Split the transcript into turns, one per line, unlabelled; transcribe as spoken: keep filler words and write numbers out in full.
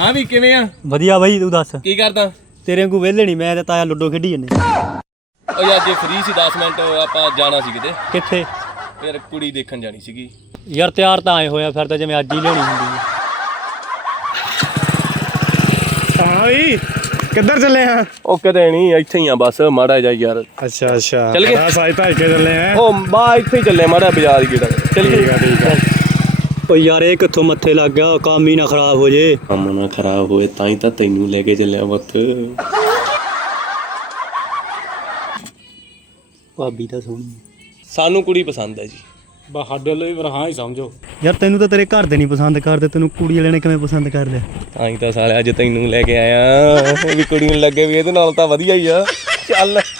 ਹਾਂ ਵੀ ਕਿਵੇਂ ਆ?
ਵਧੀਆ ਬਾਈ, ਤੂੰ ਦੱਸ
ਕੀ ਕਰਦਾ?
ਤੇਰੇ ਵਾਂਗੂ ਵਿਹਲੇ ਨਹੀਂ, ਮੈਂ ਤੇ ਤਾਇਆ ਲੁੱਡੋ ਖੇਡੀ ਜੰਨੇ।
ਓ ਯਾਰ ਜੇ ਫ੍ਰੀ ਸੀ ਦਸ ਮਿੰਟ ਆਪਾਂ ਜਾਣਾ ਸੀ ਕਿਤੇ।
ਕਿੱਥੇ?
ਯਾਰ ਕੁੜੀ ਦੇਖਣ ਜਾਣੀ ਸੀਗੀ
ਯਾਰ ਤਿਆਰ ਤਾਂ ਆਏ ਹੋਇਆ, ਫਿਰ ਤਾਂ ਜਿਵੇਂ ਅੱਜ ਹੀ ਲਿਆਉਣੀ ਹੁੰਦੀ ਹੈ।
ਹਾਂ ਬਈ ਕਿੱਧਰ ਚੱਲੇ ਆ?
ਉਹ ਕਿਤੇ ਨਹੀਂ, ਇੱਥੇ ਹੀ ਆ ਬਸ ਮਾੜਾ ਜਾ ਯਾਰ।
ਅੱਛਾ ਅੱਛਾ
ਚੱਲ ਗਏ?
ਬਸ ਅੱਜ ਤਾਂ ਇੱਥੇ ਚੱਲੇ ਆ।
ਉਹ ਬਾ ਇੱਥੇ ਹੀ ਚੱਲੇ ਮਾੜਾ ਬਾਜ਼ਾਰ ਹੀ ਕਿਹੜਾ। ਚੱਲ
ਠੀਕ ਆ ਠੀਕ ਆ।
ਓ ਯਾਰ ਇਹ ਕਿੱਥੋਂ ਮੱਥੇ ਲੱਗ ਗਿਆ, ਕੰਮ ਹੀ ਨਾ ਖਰਾਬ ਹੋ ਜੇ।
ਕੰਮ ਨਾ ਖਰਾਬ ਹੋਏ ਤਾਂ ਹੀ ਤਾਂ ਤੈਨੂੰ ਲੈ ਕੇ ਚੱਲਿਆ ਪੁੱਤ।
ਭਾਬੀ ਤਾਂ ਸੋਹਣੀ
ਸਾਨੂੰ ਕੁੜੀ ਪਸੰਦ ਹੈ ਜੀ।
ਬਸ ਸਾਡੇ ਲਈ ਫਿਰ ਹਾਂ ਹੀ ਸਮਝੋ।
ਯਾਰ, ਤੈਨੂੰ ਤਾਂ ਤੇਰੇ ਘਰ ਦੇ ਨਹੀਂ ਪਸੰਦ ਕਰਦੇ, ਤੈਨੂੰ ਕੁੜੀ ਵਾਲਿਆਂ ਨੇ ਕਿਵੇਂ ਪਸੰਦ ਕਰ ਲਿਆ?
ਤਾਂ ਹੀ ਤਾਂ ਸਾਲਿਆ ਅੱਜ ਤੈਨੂੰ ਲੈ ਕੇ ਆਇਆ ਵੀ ਕੁੜੀ ਨੂੰ ਲੱਗੇ ਵੀ ਇਹਦੇ ਨਾਲ ਤਾਂ ਵਧੀਆ ਹੀ ਆ। ਚੱਲ